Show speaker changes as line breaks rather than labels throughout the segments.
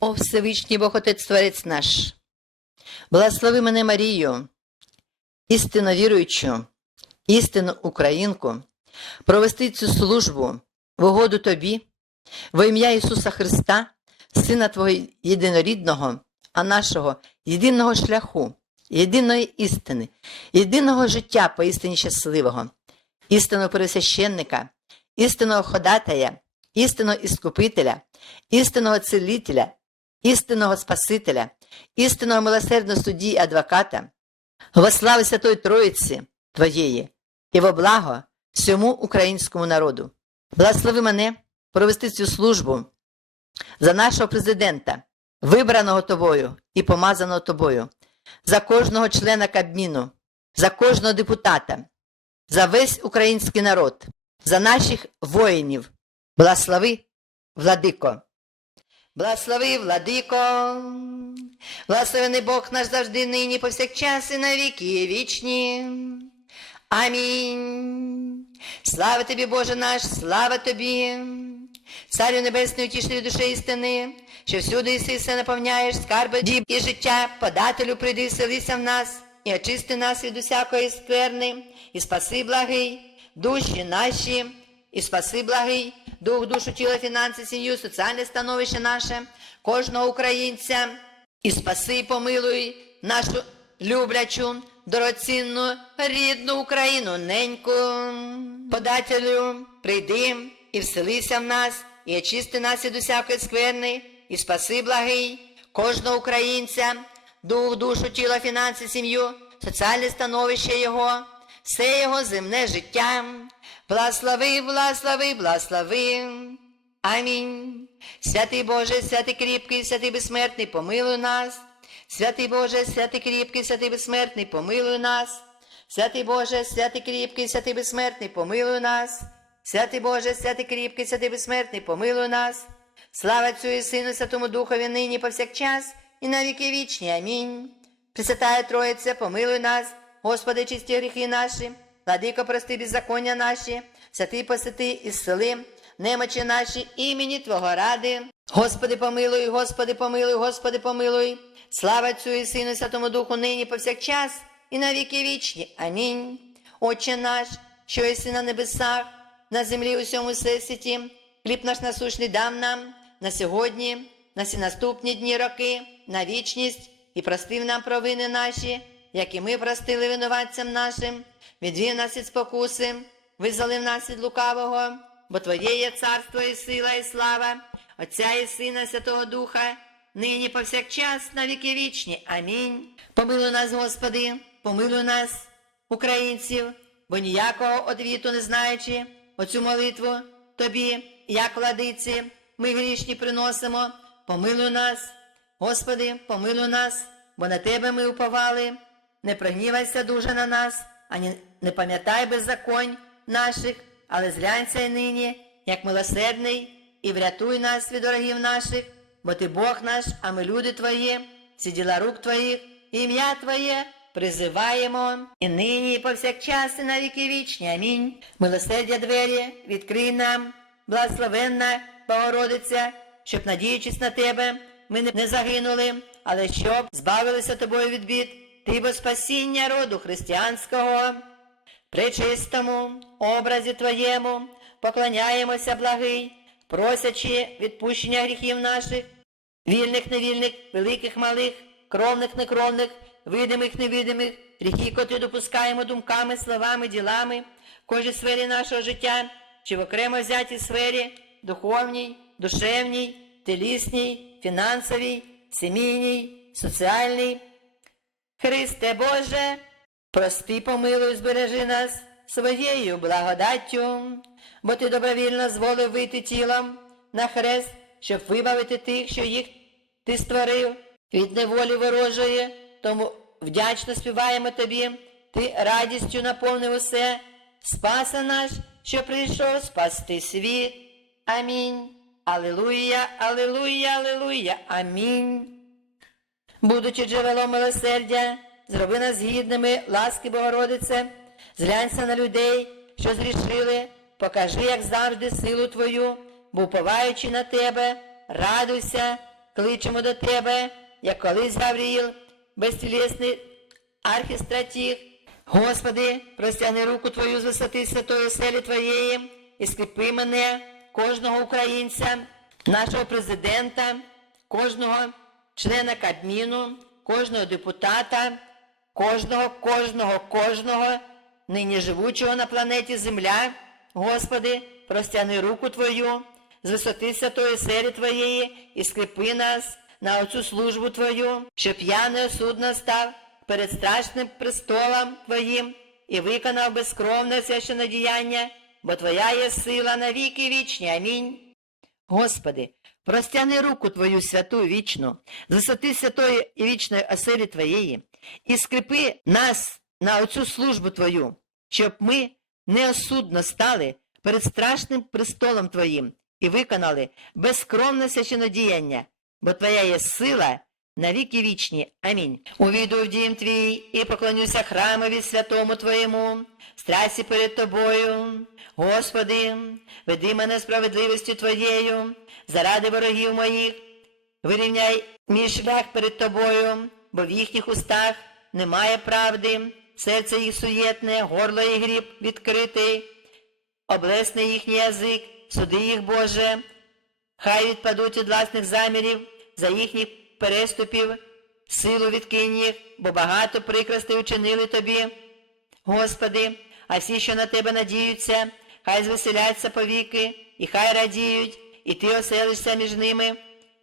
О Всевишній Бог Отець Творець наш, благослови мене Марію, істинно віруючу, істинну українку, провести цю службу в угоду Тобі, во ім'я Ісуса Христа, Сина Твого єдинорідного, а нашого єдиного шляху, єдиної істини, єдиного життя поістині щасливого, істинного пересвященника, істинного ходатая, істинного іскупителя, істинного целителя, істинного Спасителя, істинного милосердного судді і адвоката, во слави Святої Троїці Твоєї і во благо всьому українському народу. Благослови мене провести цю службу за нашого президента, вибраного тобою і помазаного тобою, за кожного члена Кабміну, за кожного депутата, за весь український народ, за наших воїнів. Благослови, владико. Благослови, владико, благословений Бог наш завжди нині повсякчас і на віки вічні. Амінь. Слава тобі, Боже наш, слава тобі. Царю небесний, утішителю душі істини, що всюди іси все наповняєш, скарби діб і життя, подателю прийди, вселися в нас, і очисти нас від усякої скверни, і спаси благий, душі наші, і спаси благий, дух, душу, тіло, фінанси, сім'ю, соціальне становище наше, кожного українця, і спаси, і помилуй нашу люблячу, дорогоцінну, рідну Україну, неньку. Подателю, прийди і вселися в нас, і очисти нас від усякої скверни, і спаси благий, кожного українця, дух, душу, тіло, фінанси, сім'ю, соціальне становище його, все його земне життя. Благослови, благослови, благослови. Амінь. Святий Боже, святий кріпкий, святий безсмертний, помилуй нас. Святий Боже, святий кріпкий, святий безсмертний, помилуй нас. Святий Боже, святий кріпкий, святий безсмертний, помилуй нас. Святий Боже, святий кріпкий, святий безсмертний, помилуй нас. Слава і Сину, Святому Духові нині повсякчас і на віки вічні. Амінь. Пресвятая Троїця, помилуй нас, Господи, чисті гріхи наші, владико, прости беззаконня наші, святий посвяти і зцели, немочі наші імені Твого ради. Господи, помилуй, Господи, помилуй, Господи, помилуй. Слава Отцю і Сину, і Святому Духу, нині повсякчас і на віки вічні. Амінь. Отче наш, що єси на небесах, на землі усьому всесвіті, хліб наш насущний дам нам на сьогодні, на всі наступні дні роки, на вічність і простив нам провини наші, як і ми простили винуватцям нашим, відвів нас від спокуси, визволив нас від лукавого, бо Твоє є царство і сила, і слава, Отця і Сина, Святого Духа, нині повсякчас на віки вічні. Амінь. Помилуй нас, Господи, помилуй нас, українців, бо ніякого одвіту не знаючи, оцю молитву Тобі, як владиці, ми грішні приносимо, помилуй нас, Господи, помилуй нас, бо на Тебе ми уповали, не прогнівайся дуже на нас, ані не пам'ятай беззаконь наших, але зглянься й нині, як милосердний, і врятуй нас від ворогів наших, бо Ти Бог наш, а ми люди Твої, всі діла рук Твоїх, ім'я Твоє призиваємо і нині, і повсякчас, і на віки вічні. Амінь. Милосердя двері, відкрий нам, благословенна Богородиця, щоб, надіючись на Тебе, ми не загинули, але щоб збавилися Тобою від бід, Ти бо спасіння роду християнського. Пречистому образі Твоєму поклоняємося, благий, просячи відпущення гріхів наших, вільних, невільних, великих, малих, кровних, некровних, видимих, невидимих, гріхи, котрі допускаємо думками, словами, ділами, в кожній сфері нашого життя, чи в окремо взятій сфері духовній, душевній, телісній, фінансовій, сімейній, соціальній. Христе Боже, прости, помилуй, збережи нас своєю благодаттю, бо ти добровільно зволив вийти тілом на хрест, щоб вибавити тих, що їх ти створив від неволі ворожої, тому вдячно співаємо тобі, ти радістю наповнив усе, спаса наш, що прийшов спасти світ. Амінь. Алілуя, алілуя, алілуя, амінь. Будучи джерелом милосердя, зроби нас гідними ласки Богородице, зглянься на людей, що зрішили, покажи, як завжди, силу Твою, бо уповаючи на Тебе, радуйся, кличемо до тебе, як колись Гавріїл, безтілесний архістратіг. Господи, простягни руку Твою з висоти святої селі Твоєї і скріпи мене, кожного українця, нашого президента, кожного члена Кабміну, кожного депутата, кожного, кожного, кожного, нині живучого на планеті Земля. Господи, простягни руку Твою з висоти святої селі Твоєї і скріпи нас на оцю службу Твою, щоб я неосудно став перед страшним престолом Твоїм і виконав безкровне священодіяння, бо Твоя є сила на віки вічні. Амінь. Господи, простяни руку Твою святу вічну, з висоти святої і вічної оселі Твоєї, і скріпи нас на оцю службу Твою, щоб ми неосудно стали перед страшним престолом Твоїм і виконали безкровне священодіяння, бо Твоя є сила на віки вічні. Амінь. Увійду в дім твій і поклонюся храмові святому Твоєму, страсі перед Тобою. Господи, веди мене справедливістю Твоєю, заради ворогів моїх, вирівняй мій шлях перед Тобою, бо в їхніх устах немає правди, серце їх суєтне, горло і гріб відкритий, облесне їхній язик, суди їх, Боже, хай відпадуть від власних замірів за їхніх переступів, силу відкинь їх, бо багато прикрастей учинили тобі. Господи, а всі, що на тебе надіються, хай звеселяться повіки, і хай радіють, і ти оселишся між ними,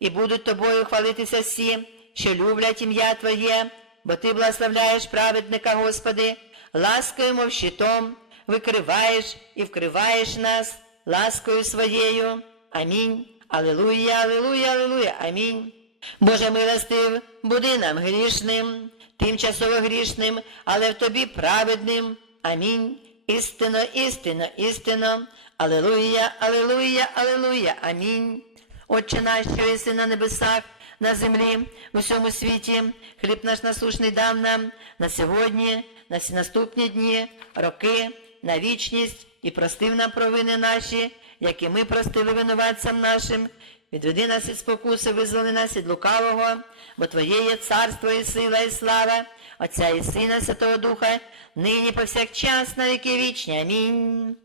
і будуть тобою хвалитися всі, що люблять ім'я Твоє, бо ти благословляєш праведника, Господи, ласкою, мов щитом, викриваєш і вкриваєш нас ласкою своєю. Амінь. Алілуя, алілуя, алілуя, амінь. Боже милостив, буди нам грішним, тимчасово грішним, але в тобі праведним. Амінь. Істинно, істинно, істинно. Алілуя, алілуя, алілуя, амінь. Отче наш, що єси на небесах, на землі, в усьому світі, хліб наш насушний дав нам на сьогодні, на всі наступні дні, роки, на вічність і простив нам провини наші, які ми простили винуватцям нашим. Відведи нас від спокуси, визволи нас від лукавого, бо Твоє є царство і сила, і слава, Отця і Сина, Святого Духа, нині повсякчас на віки вічні. Амінь.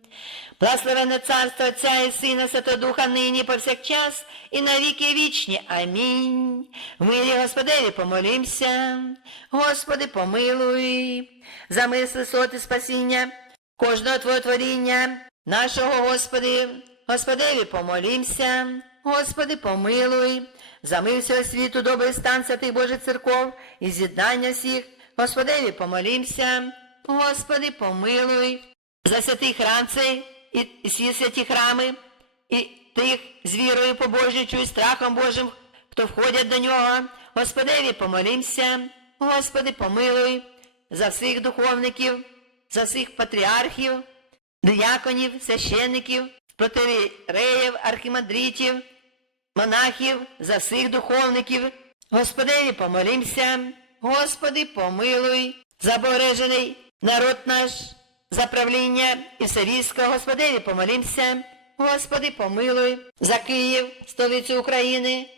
Благословенне царство Отця і Сина, Святого Духа, нині повсякчас і на віки вічні. Амінь. В мирі Господеві помолімся. Господи, помилуй. За мир висоти спасіння кожного Твого творіння, нашого Господи, Господеві помолімся. Господи, помилуй. За мир світу, добрий стан святих Божих церков і з'єднання всіх. Господеві помолімся. Господи, помилуй за святий храм цей і всі святі храми, і тих з вірою побожничою, і страхом Божим, хто входять до нього. Господеві помолімся, Господи, помилуй за всіх духовників, за всіх патріархів, дияконів, священників, протиреїв, архімандритів, монахів, за всіх духовників. Господеві помолімся, Господи, помилуй, за бережений народ наш, за правління і все військо, Господеві помолімся, Господи, помилуй, за Київ, столицю України,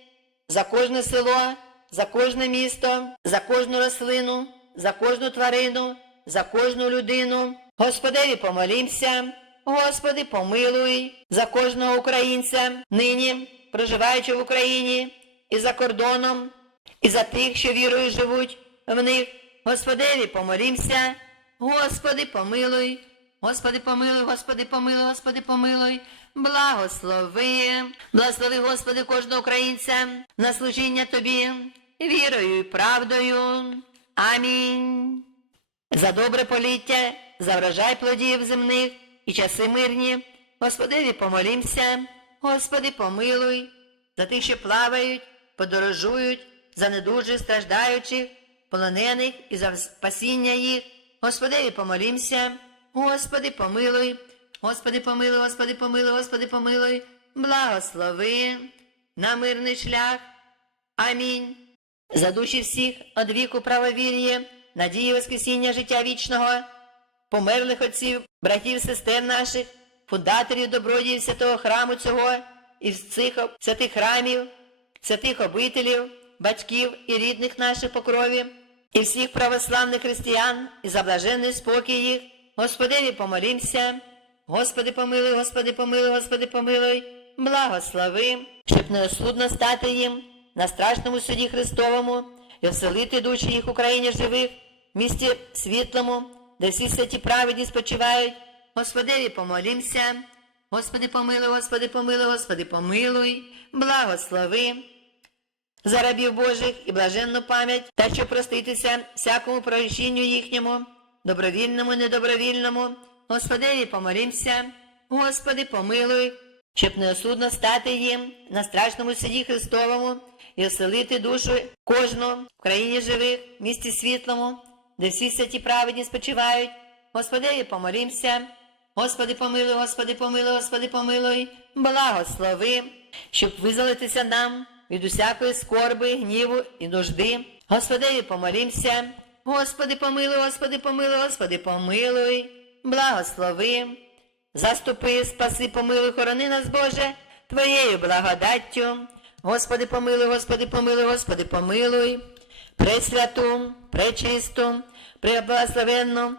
за кожне село, за кожне місто, за кожну рослину, за кожну тварину, за кожну людину. Господеві помолімся, Господи, помилуй за кожного українця, нині проживаючи в Україні і за кордоном, і за тих, що вірою живуть в них. Господеві помолімся, Господи, помилуй, Господи, помилуй, Господи, помилуй, Господи, помилуй, благослови, благослови, Господи, кожного українця на служіння Тобі, вірою і правдою. Амінь. За добре поліття, за врожай плодів земних і часи мирні, Господеві помолімся, Господи, помилуй, за тих, що плавають, подорожують, за недужих, страждаючих, полонених і за спасіння їх. Господеві помолімся, Господи, помилуй, Господи, помилуй, Господи, помилуй, Господи, помилуй, благослови на мирний шлях. Амінь. За душі всіх од віку правовір'я, надії Воскресіння життя вічного, померлих отців, братів, сестер наших, фундаторів добродіїв святого храму цього і цих святих храмів, святих обителів, батьків і рідних наших по крові, і всіх православних християн, і за блаженний спокій їх. Господеві помолімся. Господи помилуй, Господи помилуй, Господи помилуй, благослови, щоб неосудно стати їм на страшному суді Христовому і оселити душі їх Україні живих, в місті світлому, де всі святі праведні спочивають. Господеві помолімся. Господи помилуй, Господи помилуй, Господи помилуй, благослови за рабів Божих і блаженну пам'ять, та щоб проститися всякому прорішенню їхньому, добровільному, недобровільному. Господеві помолімся, Господи помилуй, щоб неосудно стати їм на страшному суді Христовому і оселити душу кожного в країні живих, в місті світлому, де всі святі праведні спочивають. Господеві помолімся, Господи помилуй, Господи помилуй, Господи помилуй, благослови, щоб визволитися нам від усякої скорби, гніву і нужди. Господеві помолімся, Господи помилуй, Господи помилуй, Господи помилуй, благослови. Заступи, спаси, помилуй, хорони нас, Боже, Твоєю благодаттю. Господи помилуй, Господи помилуй, Господи помилуй, пресвяту, пречисту, преблагословенну,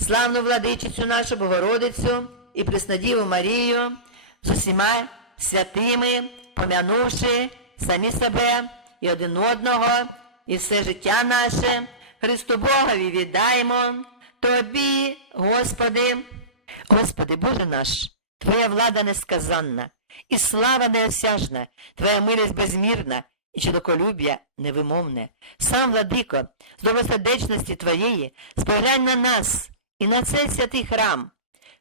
славну владичицю нашу Богородицю і Преснодіву Марію з усіма святими, помянувши самі себе і один одного, і все життя наше, Христу Богові віддаємо, Тобі, Господи. Господи Боже наш, Твоя влада несказанна, і слава неосяжна, Твоя милість безмірна, і чоловіколюб'я невимовне. Сам, владико, з добросердечності Твоєї, споглянь на нас і на цей святий храм.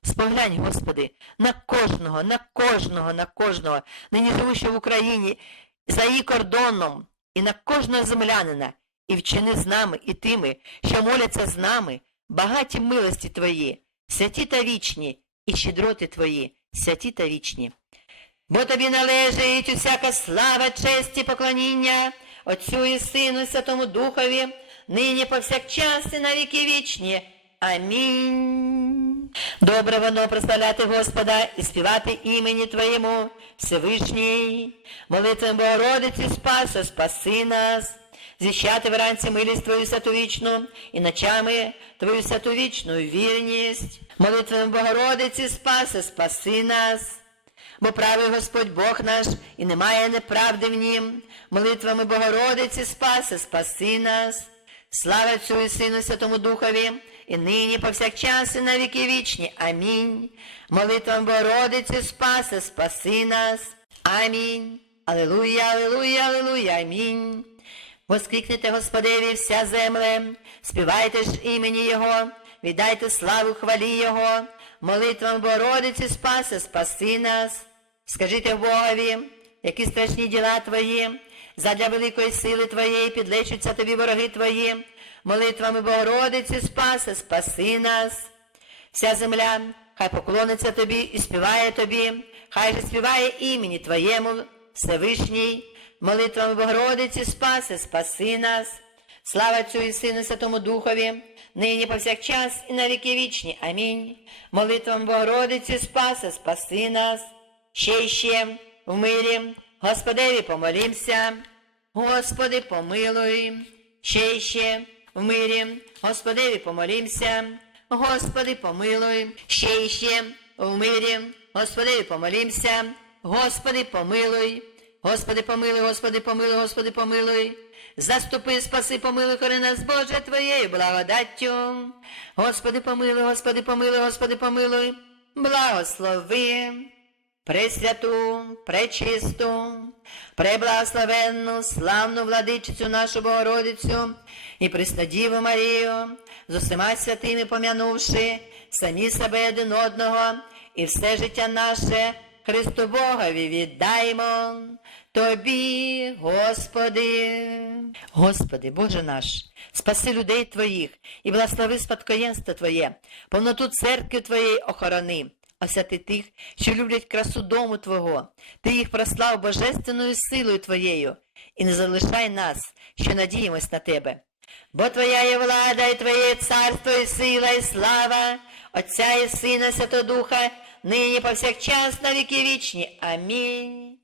Споглянь, Господи, на кожного, на кожного, на кожного, нині живущого в Україні, за її кордоном, і на кожного землянина, і вчини з нами і тими, що моляться з нами, багаті милості Твої, святі та вічні, і щедроти Твої, святі та вічні. Бо тобі належить усяка слава, честь і поклоніння Отцю і Сину, і Святому Духові, нині повсякчас і на віки вічні. Амінь. Добре воно прославляти Господа і співати імені Твоєму, Всевишній, молитвам Богородиці Спаса, спаси нас, зіщати вранці милість Твою святовічну і ночами Твою святовічну вірність, молитвам Богородиці Спаса, спаси нас. Бо правий Господь Бог наш, і немає неправди в нім. Молитвами Богородиці спаси, спаси нас. Слава Отцю і Сину Святому Духові, і нині повсякчас і на віки вічні. Амінь. Молитвам Богородиці спаси, спаси нас. Амінь. Алілуя, алілуя, алілуя, амінь. Воскликнете Господеві вся земле, співайте ж імені Його, віддайте славу хвалі Його, молитвам Богородиці спаси, спаси нас. Скажіть Богові, які страшні діла Твої, задля великої сили Твоєї підлечуться Тобі вороги Твої, молитвами Богородиці спаси, спаси нас. Вся земля, хай поклониться Тобі і співає Тобі, хай же співає імені Твоєму, Всевишній, молитвами Богородиці спаси, спаси нас. Слава Отцю і Сину Святому Духові, нині повсякчас і на віки вічні. Амінь. Молитвам Богородиці спаси, спаси нас. Ще й ще в мирі, Господеві помолімся. Господи, помилуй. Ще й ще в мирі, Господеві помолімся. Господи, помилуй. Ще й ще в мирі, Господеві помолімся. Господи, помилуй. Господи, помилуй, Господи, помилуй, Господи, помилуй. Заступи, спаси, помилуй, хори нас, Боже, Твоєю благодаттю. Господи, помилуй, Господи, помилуй, Господи, помилуй. Благослови. Пресвяту, пречисту, преблагословенну, славну владичицю нашу Богородицю і Преснодіву Марію, з усіма святими пом'янувши самі себе один одного і все життя наше Христу Богові віддаймо. Тобі, Господи. Господи, Боже наш, спаси людей Твоїх і благослови спадкоємство Твоє, повноту церкви Твоєї охорони, осяти тих, що люблять красу дому Твого, Ти їх прослав божественною силою Твоєю, і не залишай нас, що надіємось на Тебе. Бо Твоя є влада, і Твоє царство, і сила, і слава, Отця і Сина, Святого Духа, нині повсякчас на віки вічні. Амінь.